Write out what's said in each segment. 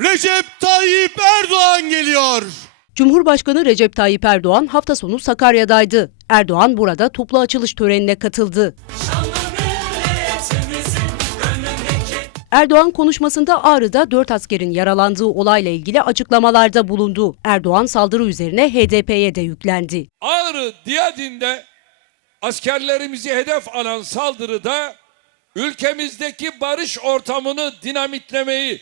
Recep Tayyip Erdoğan geliyor. Cumhurbaşkanı Recep Tayyip Erdoğan hafta sonu Sakarya'daydı. Erdoğan burada toplu açılış törenine katıldı. Erdoğan konuşmasında Ağrı'da 4 askerin yaralandığı olayla ilgili açıklamalarda bulundu. Erdoğan saldırı üzerine HDP'ye de yüklendi. Ağrı Diyadin'de askerlerimizi hedef alan saldırıda ülkemizdeki barış ortamını dinamitlemeyi,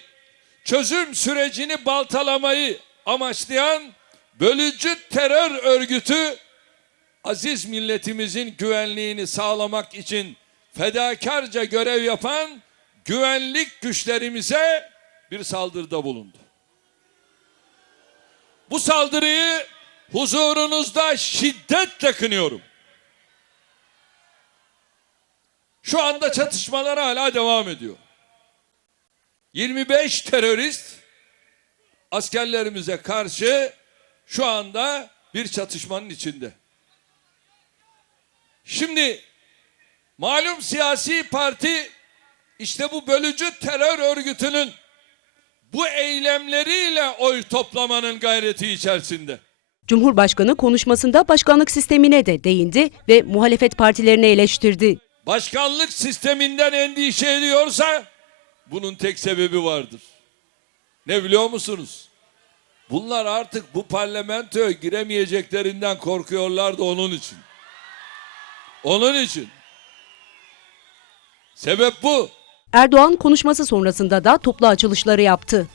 çözüm sürecini baltalamayı amaçlayan bölücü terör örgütü aziz milletimizin güvenliğini sağlamak için fedakarca görev yapan güvenlik güçlerimize bir saldırıda bulundu. Bu saldırıyı huzurunuzda şiddetle kınıyorum. Şu anda çatışmalar hala devam ediyor. 25 terörist askerlerimize karşı şu anda bir çatışmanın içinde. Şimdi malum siyasi parti işte bu bölücü terör örgütünün bu eylemleriyle oy toplamanın gayreti içerisinde. Cumhurbaşkanı konuşmasında başkanlık sistemine de değindi ve muhalefet partilerini eleştirdi. Başkanlık sisteminden endişe ediyorsa bunun tek sebebi vardır. Ne biliyor musunuz? Bunlar artık bu parlamentoya giremeyeceklerinden korkuyorlar da onun için. Onun için. Sebep bu. Erdoğan konuşması sonrasında da toplu açılışları yaptı.